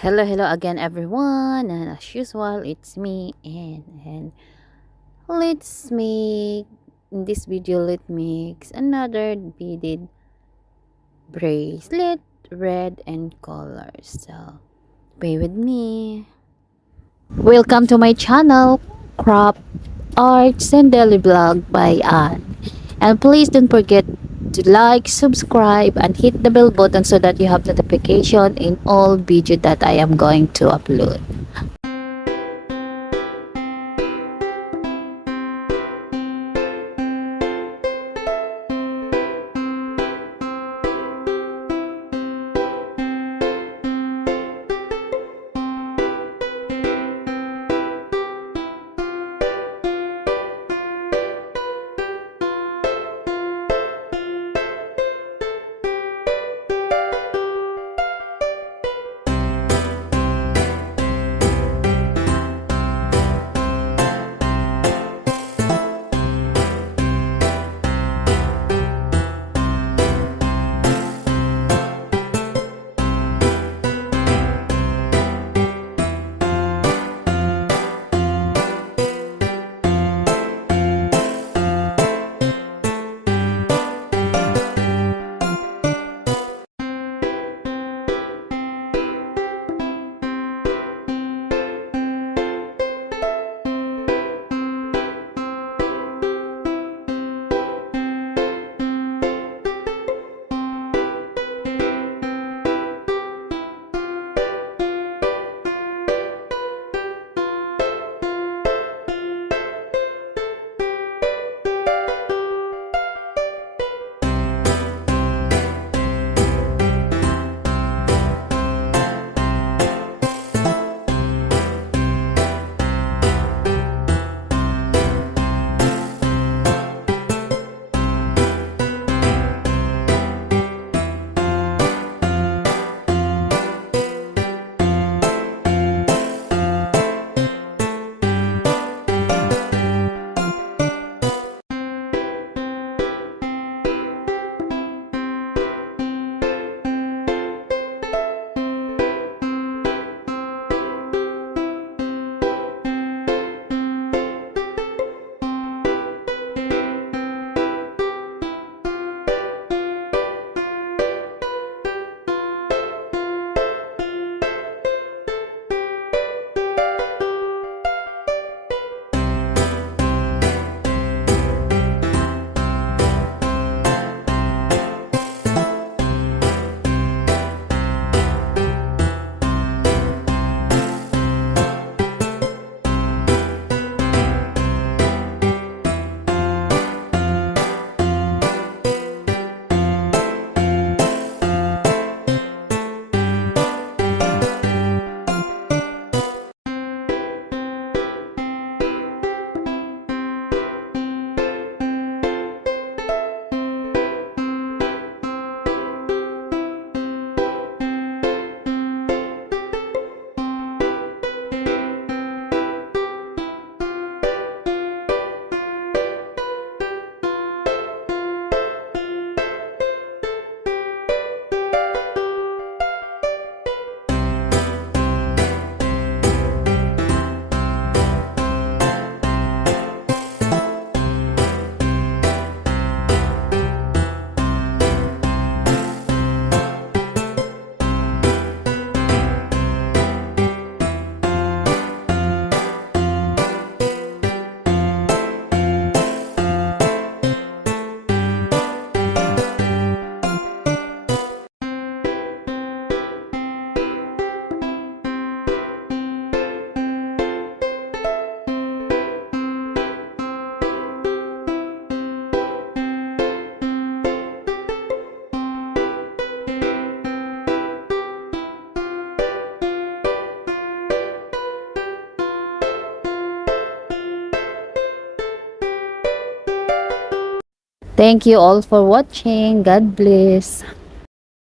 Hello again everyone, and as usual it's me and let's make in this video let mix another beaded bracelet, red and colors. So bear with me. Welcome to my channel, Crop Arts and Daily Vlog by Anne. And please don't forget to like, subscribe, and hit the bell button so that you have notification in all video that I am going to upload. Thank you all for watching. God bless.